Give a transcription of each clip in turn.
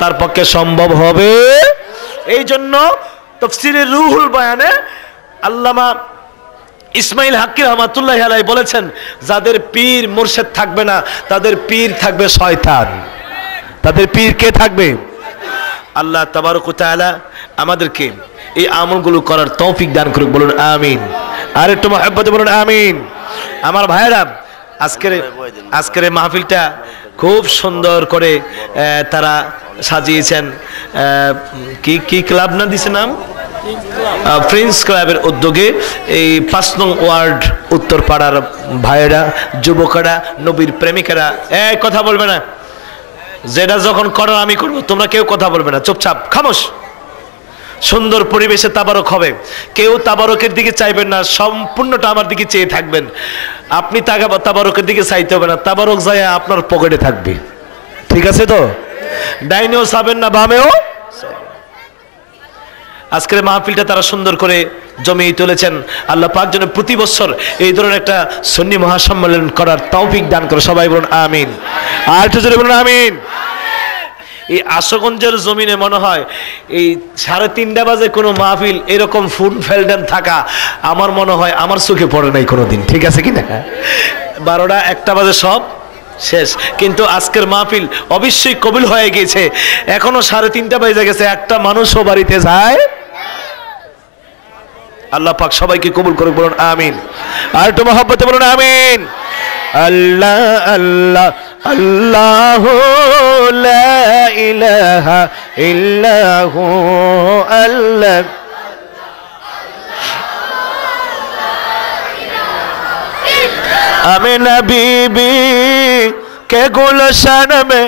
তার পক্ষে সম্ভব হবে। এই জন্য তাফসীরে রুহুল বয়ানে আল্লামা ইসমাইল হাক্কি রহমাতুল্লাহি আলাইহি বলেছেন, যাদের পীর মুর্শিদ থাকবে না তাদের পীর থাকবে শয়তান। তাদের পীর কে থাকবে? আল্লাহ তাবারক ওয়া তাআলা আমাদেরকে এই আমলগুলো করার তৌফিক দান করুক, বলুন আমিন। আর একটু মহব্বতে বলুন আমিন। আমার ভাইরা, আজকের মাহফিলটা খুব সুন্দর করে তারা সাজিয়েছেন। কি ক্লাব না দিছে নাম? প্রিন্স ক্লাবের উদ্যোগে এই 5 নং ওয়ার্ড উত্তরপাড়ার ভাইয়েরা, যুবকেরা, নবীর প্রেমিকেরা, এই কথা বলবে না, যেটা যখন করো আমি করবো, তোমরা কেউ কথা বলবে না, চুপচাপ খামোশ। সুন্দর পরিবেশে তাবারক হবে, কেউ তাবারকের দিকে চাইবেন না, সম্পূর্ণটা আমার দিকে চেয়ে থাকবেন। আপনি তাবারকের দিকে চাইতে হবে না, তাবারক যায় আপনার পকেটে থাকবে, ঠিক আছে তো? ডাইনেও চাবেন না, বামেও। আজকের মাহফিলটা তারা সুন্দর করে জমিয়ে তুলেছেন। আল্লাহ পাক যেন প্রতি বছর এই ধরনের একটা সুন্নি মহাসম্মেলন করার তৌফিক দান করে, সবাই বলুন আমিন। আর একটু জোরে বলুন আমিন। এই আশুগঞ্জের জমিনে মনে হয় এই 3:30 বাজে কোনো মাহফিল এরকম ফুল ফেলডেন থাকা আমার মনে হয় আমার চোখে পড়ে নাই কোনোদিন, ঠিক আছে কিনা? 12টা 1টা বাজে সব শেষ, কিন্তু আজকের মাহফিল অবশ্যই কবুল হয়ে গেছে। এখনো 3:30 বেজে গেছে, একটা মানুষও বাড়িতে যায়। আল্লাহ পাক সবাইকে কবুল করুক, বলুন আমিন। আর একটু মহব্বতে বলুন আমিন। আল্লাহ আল্লাহ আল্লাহু লা ইলাহা ইল্লাহু আল্লাহ। आमिना बीबी के गुलशन में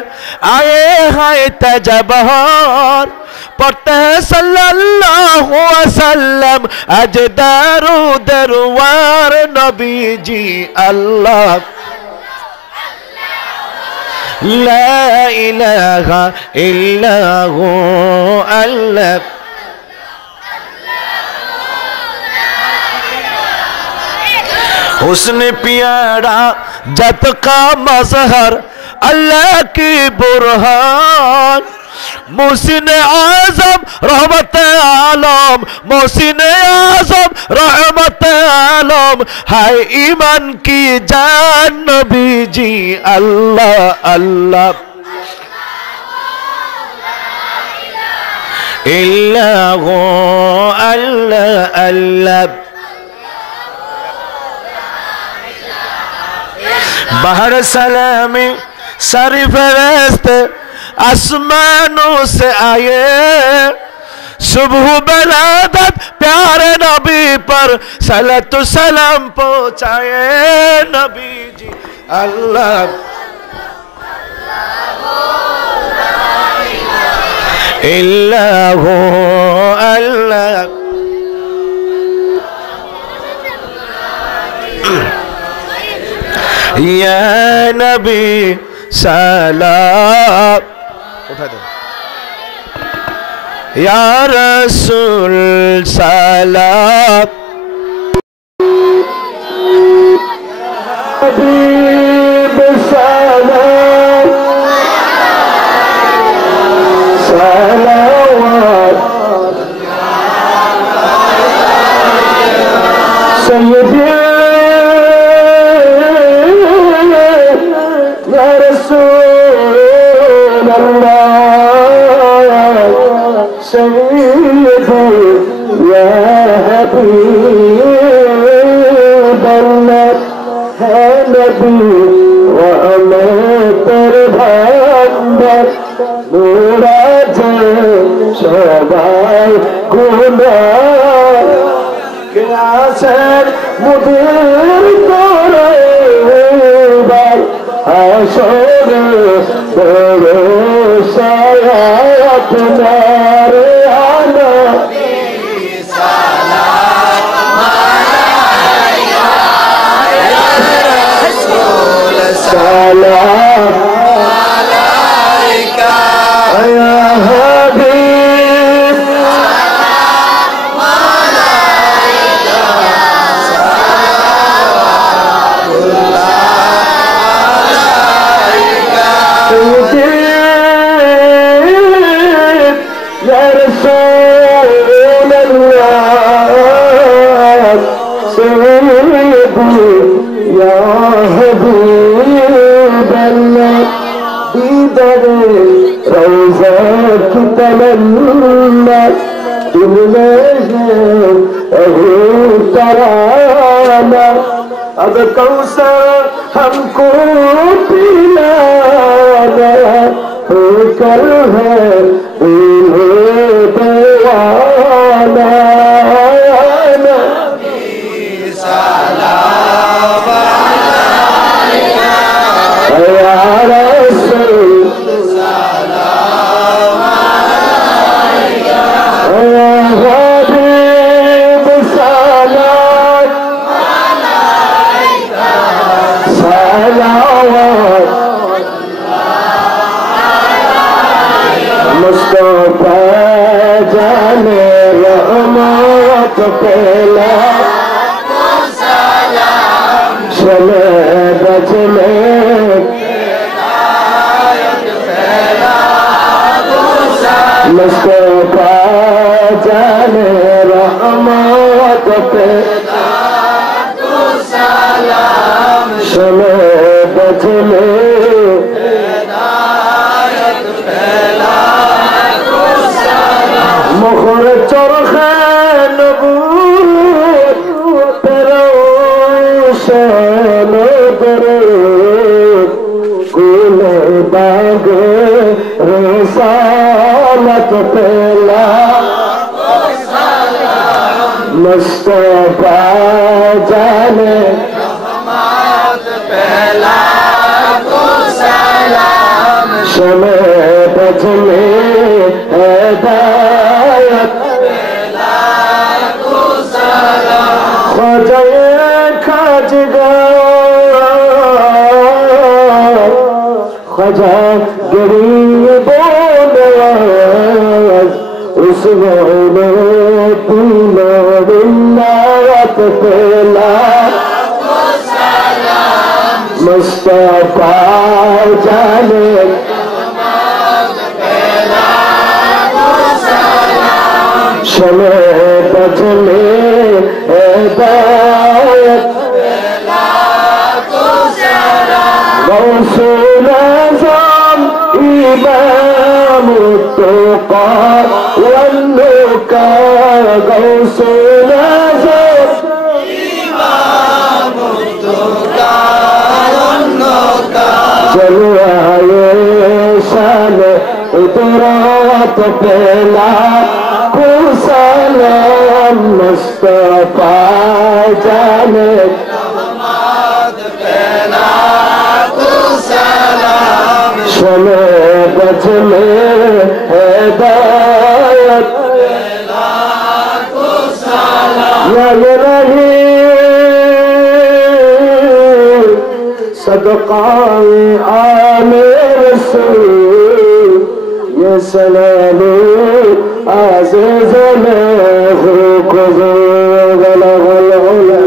आए हैं तजबहार, पढ़ते हैं सल्लल्लाहु अलैहि वसल्लम अज दारू दरवार नबी जी अल्लाह ला इलाहा इल्लल्लाहु अल्लाह। हुस्न प्यारा जत का मजहर अल्लाह की बुरहान, मोहसिन आजम रहमत आलम, मोहसिन आजम रहमत आलम, हाय ईमान की जान नबी जी अल्लाह अल्लाह इल्लल्लाहु अल्लाह अल्लाह। बाहर सलामी सारी फरिश्ते आसमानों से आए, सुबह बलादत प्यारे नबी पर सलातु सलाम पहुँचाए नबी जी अल्लाह इल्लल्लाहु अल्लाह। या नबी सलाम, उठा दो। या रसूल सलाम, हबीब सलाम, सलावत सय्यदी সবাই গুনা কে আছেন মুদির করে আসরে ভরসায় আপনার আনা সালাম আলাইকা ইয়া রাসূল সালাম আলাইকা ইয়া হাবিব সালাম আলাইকা সালাওয়াতুল্লাহ আলাইকা तमन्ना दिल में है अभी तराना अब कौसर हमको पिलाना होकर है दिल दीवाना मुस्तफा जाने रहमत पहला चले बज में मुस्तफा जाने रहमत पहला चले बज में मुखर चरखे नबूत परोशन करे कुल बागे रसालत पहला मुस्तफा जाने पहला शमे बजने हिदायत ख्वाजा खाजगार ख्वाजा गरीबो नवाज उस मौला दीना विलायत पहला मुस्तफा जाने शमे बजने हिदायत गौसुल आज़म इमाम तुक़ा वन्नुका गौसुल आज़म इमाम तुक़ा वन्नुका जलवाए शान इतरात पहला सलाम मुस्तफा जाने पहला तू सलाम शमे बज में हिदायत पहला तू सलाम या सदक़ाए आले रसूल ये सलाम आज़िज़ में खुदा गला गला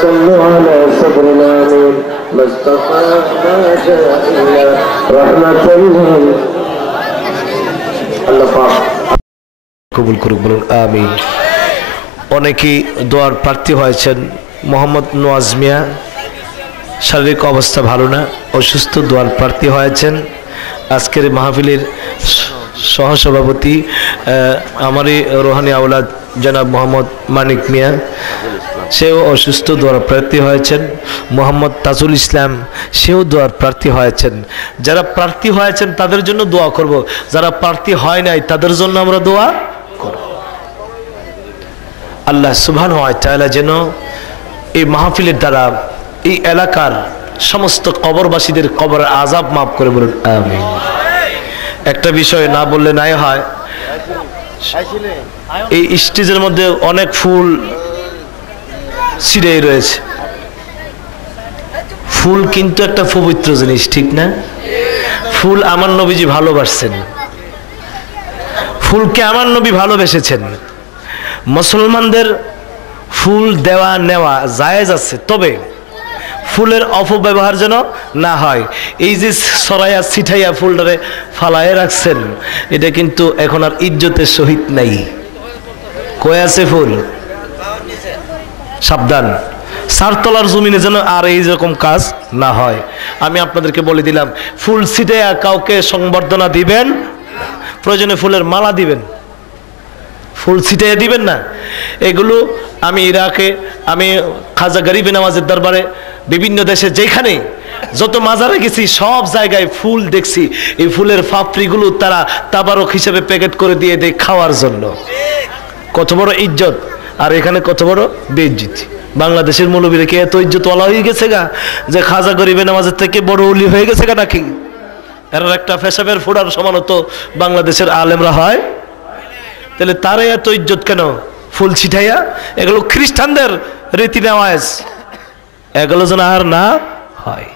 सल्लु अला सदरिल आमीन मुस्तफा रहमतुल আল্লাহ পাক কবুল করুক বলুন আমিন। অনেকেই দোয়ার প্রার্থী হয়েছেন। মোহাম্মদ নওয়াজ মিয়া শারীরিক অবস্থা ভালো না, অসুস্থ, দোয়ার প্রার্থী হয়েছেন। আজকের মাহফিলের সহসভাপতি আমারই রোহানি আওলাদ জনাব মোহাম্মদ মানিক মিয়া, সেও অসুস্থ, দোয়ার প্রার্থী হয়েছেন। মোহাম্মদ তাজুল ইসলাম, সেও দোয়ার প্রার্থী হয়েছেন। যারা প্রার্থী হয়েছেন তাদের জন্য দোয়া করব, যারা প্রার্থী হয় নাই তাদের জন্য আমরা দোয়া করব। আল্লাহ সুবহানাহু ওয়া তাআলা যেন এই মাহফিলের দ্বারা এই এলাকার সমস্ত কবরবাসীদের কবরের আযাব মাফ করে বলুন আমিন। একটা বিষয় না বললে নাই হয়, এই স্টেজের মধ্যে অনেক ফুল ছিড়ে রয়েছে। ফুল কিন্তু একটা পবিত্র জিনিস, ঠিক না? ফুল আমার নবীজি ভালোবাসছেন, ফুলকে আমার নবী ভালোবেসেছেন। মুসলমানদের ফুল দেওয়া নেওয়া জায়েজ আছে, তবে ফুলের অপব্যবহার যেন না হয়। এই যে সরাইয়া ছিটাইয়া ফুলটারে ফালায় রাখছেন, এটা কিন্তু এখন আর ইজ্জতের সহিত নাই। কই আছে ফুল? সাবধান, সারতলার জমিনে যেন আর এই রকম কাজ না হয়। আমি আপনাদেরকে বলে দিলাম, ফুল ছিটাইয়া কাউকে সংবর্ধনা দিবেন, প্রয়োজনে ফুলের মালা দিবেন, ফুল ছিটাইয়া দিবেন না। এগুলো আমি ইরাকে, আমি খাজা গরিব নওয়াজের দরবারে, বিভিন্ন দেশে যেখানে যত মাজারে গেছি সব জায়গায় ফুল দেখছি। এই ফুলের পাপড়িগুলো তারা তাবারক হিসেবে প্যাকেট করে দিয়ে দেয় খাওয়ার জন্য। কত বড় ইজ্জত, আর এখানে কত বড় বেইজ্জতি। বাংলাদেশের মৌলবীরা কি এত ইজ্জতওয়ালা হয়ে গেছে গা যে খাজা গরিবে নামাজের থেকে বড় ওলি হয়ে গেছে গা নাকি? এর একটা পেশাবের ফোড়ার সমান তো বাংলাদেশের আলেমরা হয়। তাহলে তারাই এত ইজ্জত কেন? ফুল ছিটাইয়া। এগুলো খ্রিস্টানদের রীতি নেওয়াজ, এগুলো যেন আর না হয়।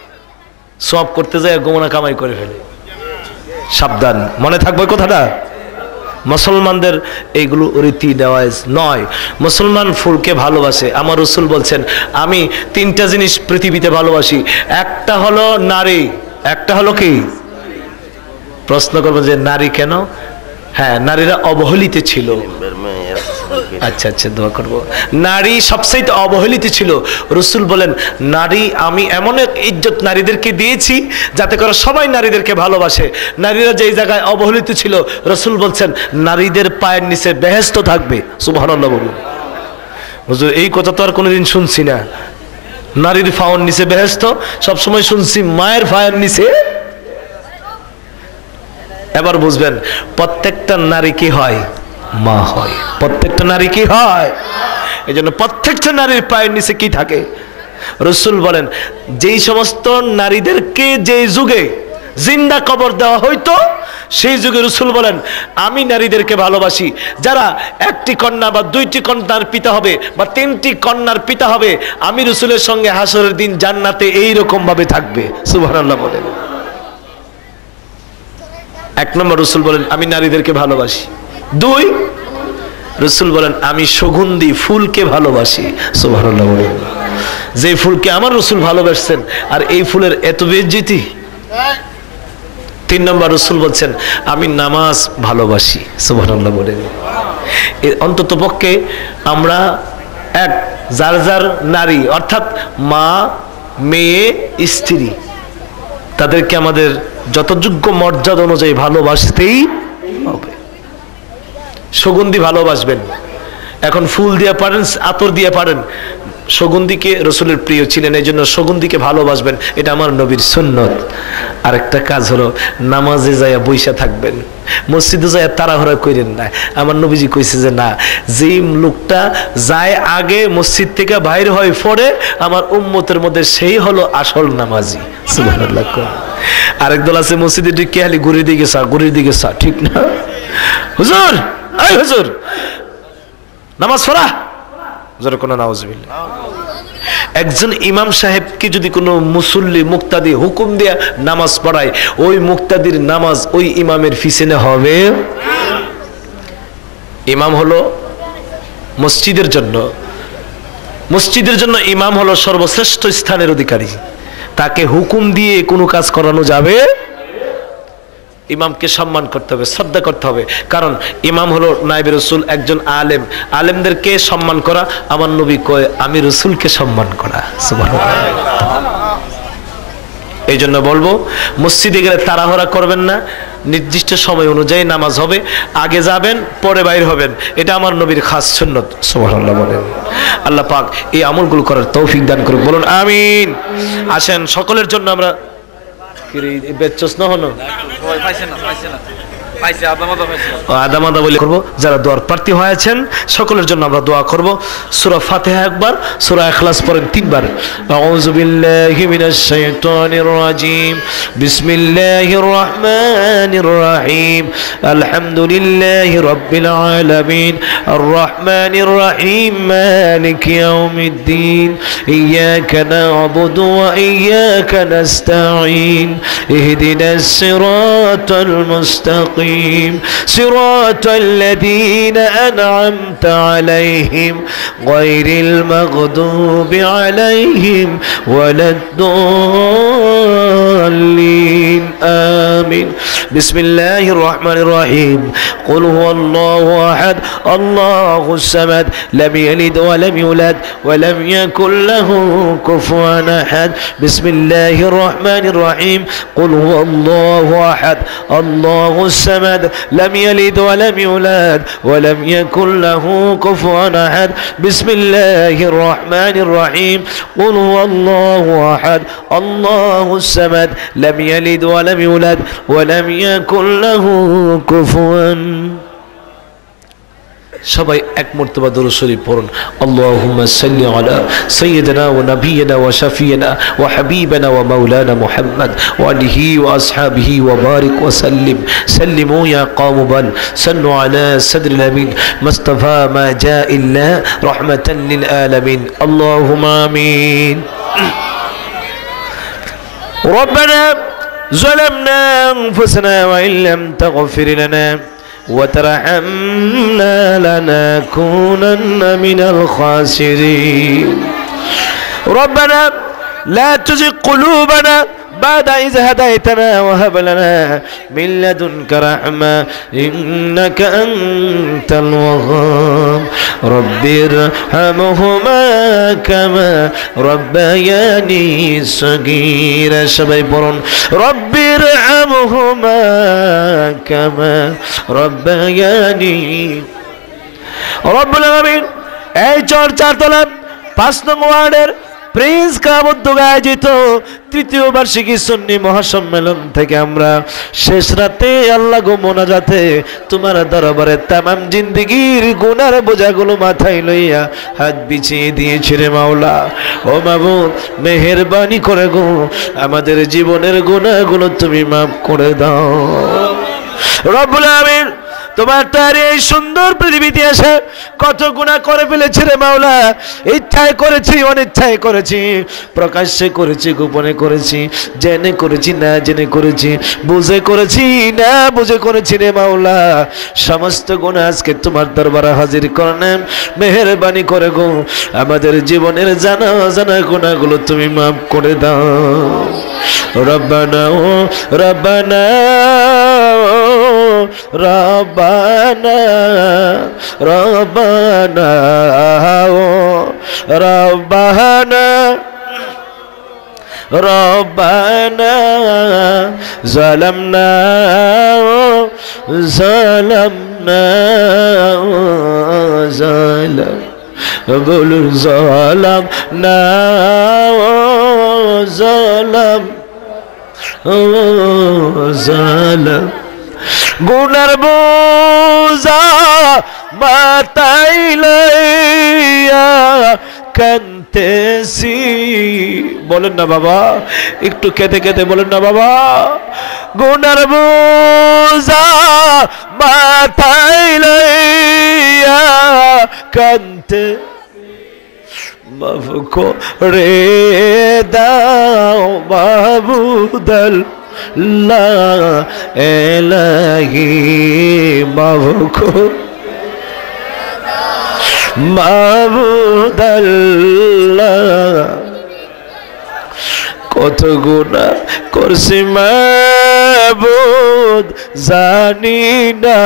সব করতে যায় গোমনা কামাই করে ফেলে। সাবধান, মনে থাকবে কথাটা। মুসলমানদের এইগুলো রীতি নেওয়াজ নয়। মুসলমান ফুলকে ভালোবাসে। আমার রাসূল বলছেন, আমি 3টা জিনিস পৃথিবীতে ভালোবাসি। একটা হলো নারী, একটা হলো কি? প্রশ্ন করবো যে নারী কেন? হ্যাঁ, নারীরা অবহেলিত ছিল। আচ্ছা আচ্ছা, দোয়া করবো। নারী সবচেয়ে অবহেলিত ছিল। রাসূল বলেন, নারী আমি এমন এক ইজ্জত নারীদেরকে দিয়েছি যাতে করে সবাই নারীদেরকে ভালোবাসে। নারীরা যেই জায়গায় অবহেলিত ছিল, রাসূল বলছেন নারীদের পায়ের নিচে বেহেশত থাকবে। সুবহানাল্লাহ বলুন। হুজুর, এই কথা তো আর কোনোদিন শুনছি না। নারীর পায়ের নিচে বেহেশত সবসময় শুনছি মায়ের পায়ের নিচে। এবার বুঝবেন, প্রত্যেকটা নারী কি হয়? মা হয়। প্রত্যেকটা নারী কি হয়? এই জন্য প্রত্যেকটা নারীর পায়ের নিচে কি থাকে? রাসূল বলেন, যেই সমস্ত নারীদেরকে যে যুগে জিন্দা কবর দেওয়া হইতো, সেই যুগে রাসূল বলেন আমি নারীদেরকে ভালোবাসি। যারা 1টি কন্যা বা 2টি কন্যার পিতা হবে বা 3টি কন্যার পিতা হবে, আমি রাসূলের সঙ্গে হাসরের দিন জান্নাতে এইরকম ভাবে থাকবে। সুবহানাল্লাহ বলেন। 1 নম্বর রাসূল বলেন আমি নারীদেরকে ভালোবাসি। 2, রাসূল বলেন আমি সুগন্ধি ফুলকে ভালোবাসি। সুবহানাল্লাহ বলেন। যে ফুলকে আমার রাসূল ভালোবাসছেন, আর এই ফুলের এত বেইজ্জতি। 3 নম্বর রাসূল বলছেন আমি নামাজ ভালোবাসি। সুবহানাল্লাহ বলেন। অন্তত পক্ষে আমরা যার যার নারী অর্থাৎ মা, মেয়ে, স্ত্রী, তাদেরকে আমাদের যতযোগ্য মর্যাদা অনুযায়ী ভালোবাসতেই হবে। সুগন্ধি ভালোবাসবেন। এখন ফুল দিয়ে পারেন, আতর দিয়ে পারেন। সুগন্ধিকে রাসূলের প্রিয় ছিলেন, এই জন্য সুগন্ধিকে ভালোবাসবেন। এটা আমার নবীর সুন্নত। আরেকটা কাজ হলো নামাজে যাইয়া বইসা থাকবেন, মসজিদে যাইয়া তাড়াহুড়া করেন না। আমার নবীজি কইছে যে না, যে লোকটা যায় আগে মসজিদ থেকে বাইর হয় পড়ে আমার উম্মতের মধ্যে, সেই হলো আসল নামাজি। সুবহানাল্লাহ। আরেক দল আছে মসজিদে ঢুকে খালি ঘুরির দিকে চা, ঘুরির দিকে চা। ঠিক না? হুজুর, এই হুজুর নামাজ পড়া, হুজুর কোন নাউজুবিল্লাহ। একজন ইমাম সাহেবকে যদি কোনো মুসল্লি মুক্তাদি হুকুম দিয়া নামাজ পড়ায়, ওই মুক্তাদির নামাজ ওই ইমামের পিছনে হবে। ইমাম হলো মসজিদের জন্য ইমাম হলো সর্বশ্রেষ্ঠ স্থানের অধিকারী। তাকে হুকুম দিয়ে কোনো কাজ করানো যাবে? ইমামকে সম্মান করতে হবে, শ্রদ্ধা করতে হবে। কারণ ইমাম হলো নায়েবে রাসূল, একজন আলেম। আলেমদেরকে সম্মান করা, আমার নবী কয় আমি রাসূলকে সম্মান করা। সুবহানাল্লাহ। এই জন্য বলবো, মসজিদে গেলে তাড়াহুড়া করবেন না। নির্দিষ্ট সময় অনুযায়ী নামাজ হবে, আগে যাবেন পরে বাইর হবেন। এটা আমার নবীর খাস সুন্নত। সুবহানাল্লাহ বলেন। আল্লাহ পাক এই আমলগুলো করার তৌফিক দান করুক, বলুন আমিন। আসেন সকলের জন্য আমরা আদামাদা বলে করবো। যারা দোয়ার প্রার্থী হয়েছেন সকলের জন্য আমরা দোয়া করব। সূরা ফাতিহা একবার, সূরা ইখলাস পড়েন 3 বার। আউযু বিল্লাহি মিনাশ শাইতানির রাজিম। বিসমিল্লাহির রহমানির রহিম। আলহামদুলিল্লাহি রাব্বিল আলামিন। আর রহমানির রহিম। মালিকি ইয়াউমিদ্দিন। ইয়াকা না'বুদু ওয়া ইয়াকা নাস্তাঈন। ইহদিনাস সিরাতাল মুস্তাকিম। الرحيم صراط الذين أنعمت عليهم غير المغضوب عليهم ولا الضالين آمين بسم الله الرحمن الرحيم قل هو الله أحد الله الصمد لم يلد ولم يولد ولم يكن له كفوا أحد بسم الله الرحمن الرحيم قل هو الله أحد الله الصمد لم يلد ولم يولد ولم يكن له كفوا أحد بسم الله الرحمن الرحيم قل هو الله أحد الله الصمد لم يلد ولم يولد ولم يكن له كفوا সবাই এক মর্তবা দরুদ শরীফ পড়ুন আল্লাহুম্মা সাল্লি আলা সাইয়্যিদিনা ওয়া নাবিয়িনা ওয়া শাফিয়িনা ওয়া হাবিবিনা ওয়া মাওলানা মুহাম্মদ ওয়া আলিহি ওয়া আসহাবিহি ওয়া বারিক ওয়া সাল্লিম সাল্লিমু ইয়া কাওমান সাল্লু আলা সাদরিল আমিন মুস্তাফা মা জা ইল্লা রাহমাতান লিল আলামিন আল্লাহুম্মা আমিন ربنا ظلمنا أنفسنا وإن لم تغفر لنا وترحمنا لنكونن من الخاسرين ربنا لا تزغ قلوبنا بعد إذ هديتنا وهب لنا من لدنك رحمة إنك أنت الوهاب رب ارحمهما كما ربياني صغيرا সবাই পড়ুন رب ارحمهما كما ربياني رب العالمين এই চারতলা 5 নং ওয়ার্ডের প্রিন্স ক্লাব উদ্যোগে আয়োজিত তৃতীয় বার্ষিকী সুন্নি মহাসম্মেলন থেকে আমরা শেষ রাতে আল্লাহ গো মোনাজাতে তোমার দরবারে তামাম জিন্দেগীর গুনার বোঝাগুলো মাথায় লইয়া হাত বিছিয়ে দিয়েছি রে মাওলা ও মাবুদ মেহেরবানি করে গো আমাদের জীবনের গুনাহগুলো তুমি মাফ করে দাও রব্বুল আমিন তোমার তার এই সুন্দর পৃথিবীতে এসে কত গুনাহ করে ফেলেছি রে মাওলা ইচ্ছায় করেছি অনিচ্ছায় করেছি প্রকাশ্যে করেছি গোপনে করেছি জেনে করেছি না জেনে করেছি বুঝে করেছি না বুঝে করেছি রে মাওলা সমস্ত গুনাহ আজকে তোমার দরবারে হাজির করলাম মেহেরবানি করে গো আমাদের জীবনের জানা অজানা গুনাহগুলো তুমি মাফ করে দাও রব্বানা ও রব্বানা ربنا ربنا ربنا ربنا ظلمنا ظلمنا ظلمنا ظلم গুনার বোঝা মাথায় লইয়া কাঁদতেছি বলেন না বাবা একটু কেঁদে কেঁদে বলেন না বাবা গুনার বোঝা মাথায় লইয়া কাঁদতে মাফ করে দাও মাবুদাল লা ইলাহি মাবুদাল্লাহ কত গুনাহ করছি মাবুদ জানি না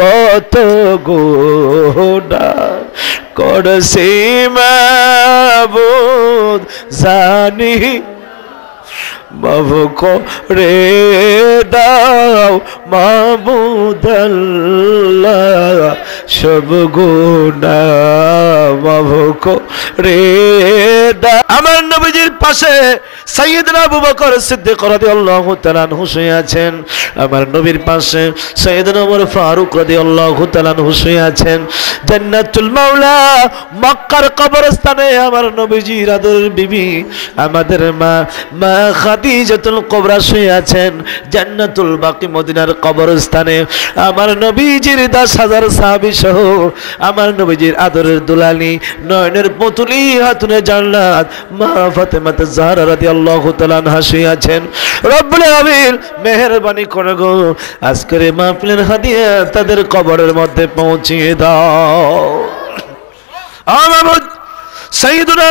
কত গুনাহ করছি মাবুদ জানি মাফ করে দাও মাবুদাল্লাহ সব গুনাহ মাফ করে দাও আমার নবীজির পাশে সাইয়েদনা আবু বকর সিদ্দিক রাদিয়াল্লাহু তাআলা আনহু শুয়ে আছেন আমার নবীর পাশে সাইয়েদনা ওমর ফারুক রাদিয়াল্লাহু তাআলা আনহু শুয়ে আছেন জান্নাতুল মাওলা মক্কার কবরস্থানে আমার নবীজির আদরের বিবি আমাদের মা খাদিজাতুল কুবরা শুয়ে আছেন জান্নাতুল বাকি মদিনার কবরস্থানে আমার নবীজির 10,000 সাহাবী সহ আমার নবীজির আদরের দুলালি নয়নের পুতুলি হাতুনে জান্নাত মা ফাতেমা জাহরা রাদিয়াল্লাহু রাদিয়াল্লাহু তাআলা আনহা শুয়ে আছেন। রব্বুল আলামিন মেহেরবানি করে গো আজকের এই মাহফিলের হাদিয়া তাদের কবরের মধ্যে পৌঁছিয়ে দাও। আমাদের সাইয়্যিদুনা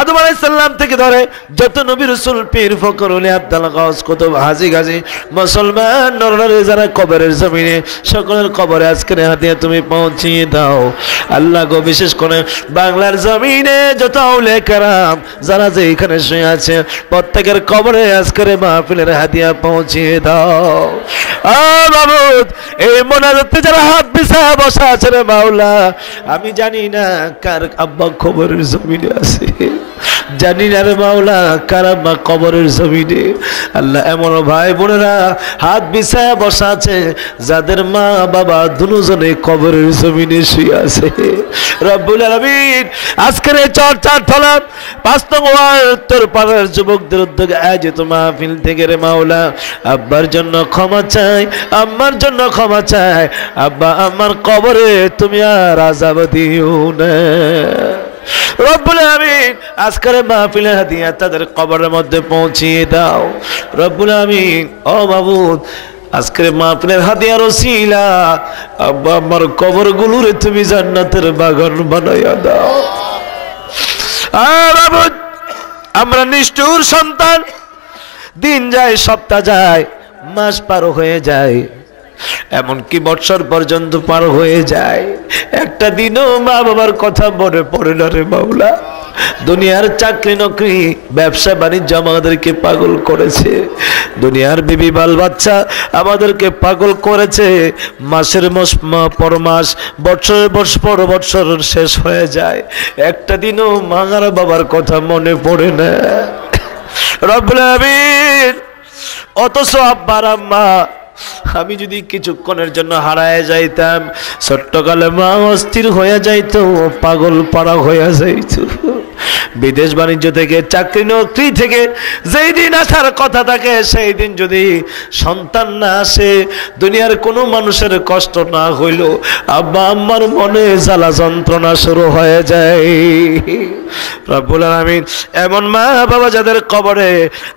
আদম আলাইহিস সালাম থেকে ধরে যত নবী রাসূল পীর ফকর ওলি আব্দুল গাউস কুতুব হাজী গাজী মুসলমান নরনারী যারা কবরের জমিনে সকলের কবরে আজকের হাদিয়া তুমি পৌঁছিয়ে দাও আল্লাহ গো। বিশেষ করে বাংলার জমিনে যত আউলিয়া কেরাম যারা যে এখানে শুয়ে আছে প্রত্যেকের কবরে আজকের মাহফিলের হাদিয়া পৌঁছিয়ে দাও। মাবুদ এই মোনাজাতে যারা হাত বিছায়া বসা আছে রে মাওলা, আমি জানি না কার আব্বা কবরের জমিনে আছে, জানি না রে মাওলা কার আব্বা কবরের জমিনে। আল্লাহ এমন ভাই বোনেরা হাত বিছায়া বসা আছে যাদের মা বাবা দুজনে কবরের জমিনে শুয়ে আছে। রব্বুল আলামিন আজকের এই চর্চার ফলা 5 নং ওয়ার্ড উত্তরপাড়ার যুবকদের উদ্যোগে আয়োজিত মাহফিল থেকে রে মাওলা আব্বার জন্য ক্ষমা চাই, আম্মার জন্য ক্ষমা চাই। আব্বা আম্মার কবরে তুমি আর আযাব দিও না। রব্বুল আমিন আজকের মাহফিলের হাদিয়া তাদের কবরের মধ্যে পৌঁছিয়ে দাও। রব্বুল আমিন ও মাবুদ আজকের মাহফিলের হাদিয়ার ওসিলা আব্বা আমার কবরগুলোরে তুমি জান্নাতের বাগান বানাইয়া দাও। মাবুদ আমরা নিষ্ঠুর সন্তান, দিন যায় সপ্তাহ যায় মাস পার হয়ে যায় এমনকি বছর পর্যন্ত পার হয়ে যায়, একটা দিনও মা বাবার কথা মনে পড়ে না রে মাওলা। দুনিয়ার চাকরি নকরি ব্যবসা বাণিজ্য আমাদেরকে পাগল করেছে, দুনিয়ার বিবি বাল বাচ্চা আমাদেরকে পাগল করেছে। মাসের পর মাস বছরের পর বছর শেষ হয়ে যায়, একটা দিনও মার বাবার কথা মনে পড়ে না। রব্বুল আমিন অথচ আব্বার আম্মা আমি যদি কিছুক্ষণের জন্য হারায় যাইতাম, ছোট্টকালে মা অস্থির হয়ে যাইতো, পাগল পাড়া হয়ে যাইতো। বিদেশ বাণিজ্য থেকে চাকরি নকরি থেকে যেই দিন আসার কথা থাকে সেই দিন যদি সন্তান না আসে, দুনিয়ার কোনো মানুষের কষ্ট না হইল আব্বা আম্মার মনে জ্বালা যন্ত্রণা শুরু হয়ে যায়। রব্বুল আলামিন এমন মা বাবা যাদের কবরে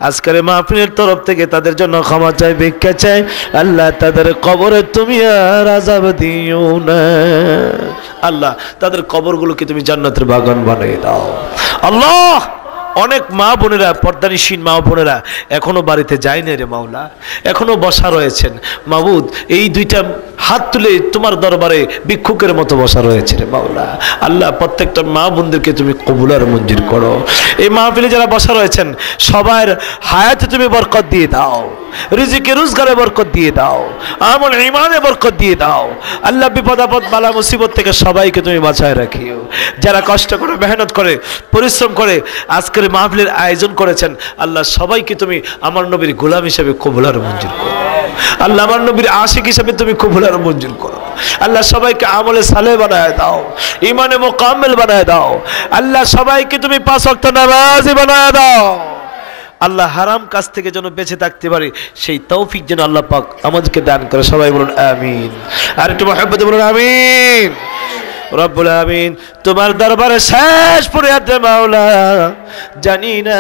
আজকের মাহফিলের তরফ থেকে তাদের জন্য ক্ষমা চাই, ভিক্ষা চাই। আল্লাহ তাদের কবরে তুমি আর আযাব দিও না। আল্লাহ তাদের কবরগুলোকে তুমি জান্নাতের বাগান বানিয়ে দাও। আল্লাহ অনেক মা বোনেরা পর্দানিসীন মা বোনেরা এখনো বাড়িতে যায় না রে মাওলা, এখনো বসা রয়েছেন। মাবুদ এই দুইটা হাত তুলে তোমার দরবারে ভিক্ষুকের মতো বসা রয়েছে রে মাওলা। আল্লাহ প্রত্যেকটা মা বোনদেরকে তুমি কবুল আর মঞ্জুর করো। এই মাহফিলে যারা বসা রয়েছেন সবার হায়াতে তুমি বরকত দিয়ে দাও, রিজিকে রোজগারে বরকত দিয়ে দাও, আমল ঈমানে বরকত দিয়ে দাও। আল্লাহ বিপদ আপদ বালা মুসিবত থেকে সবাইকে তুমি বাঁচায় রাখিও। যারা কষ্ট করে মেহনত করে পরিশ্রম করে আজকের মাহফিলের আয়োজন করেছেন আল্লাহ সবাইকে তুমি আমার নবীর গোলাম হিসেবে কবুল আর মঞ্জুর করো। আল্লাহ আমার নবীর আশিক হিসেবে তুমি কবুল আর মঞ্জুর করো। আল্লাহ সবাইকে আমলে সালেহ বানায় দাও, ঈমানে মুকাম্মেল বানায় দাও। আল্লাহ সবাইকে তুমি 5 ওয়াক্ত নামাজি বানায় দাও। আল্লাহ হারাম কাজ থেকে যেন বেঁচে থাকতে পারে সেই তৌফিক যেন আল্লাহ পাক আমাদেরকে দান করে। সবাই বলুন আমিন, আর একটু মহব্বতে বলুন আমিন। রব্বুল আমিন তোমার দরবারে শেষ ফরিয়াদ রে মাওলা, জানি না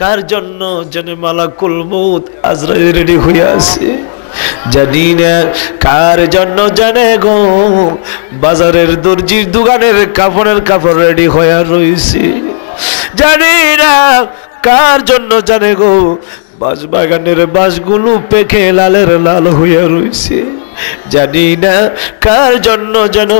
কার জন্য যেন মালাকুল মউত আজরাইল রেডি হয়ে আছে, জানি না কার জন্য জানে গো বাজারের দর্জির দোকানের কাপড় রেডি হয়ে রইছে, জানি না কার জন্য জানে গো বাঁশ বাগানের বাঁশগুলো পেকে লালের লাল হইয়া রইছে, জানি না কার জন্য যেন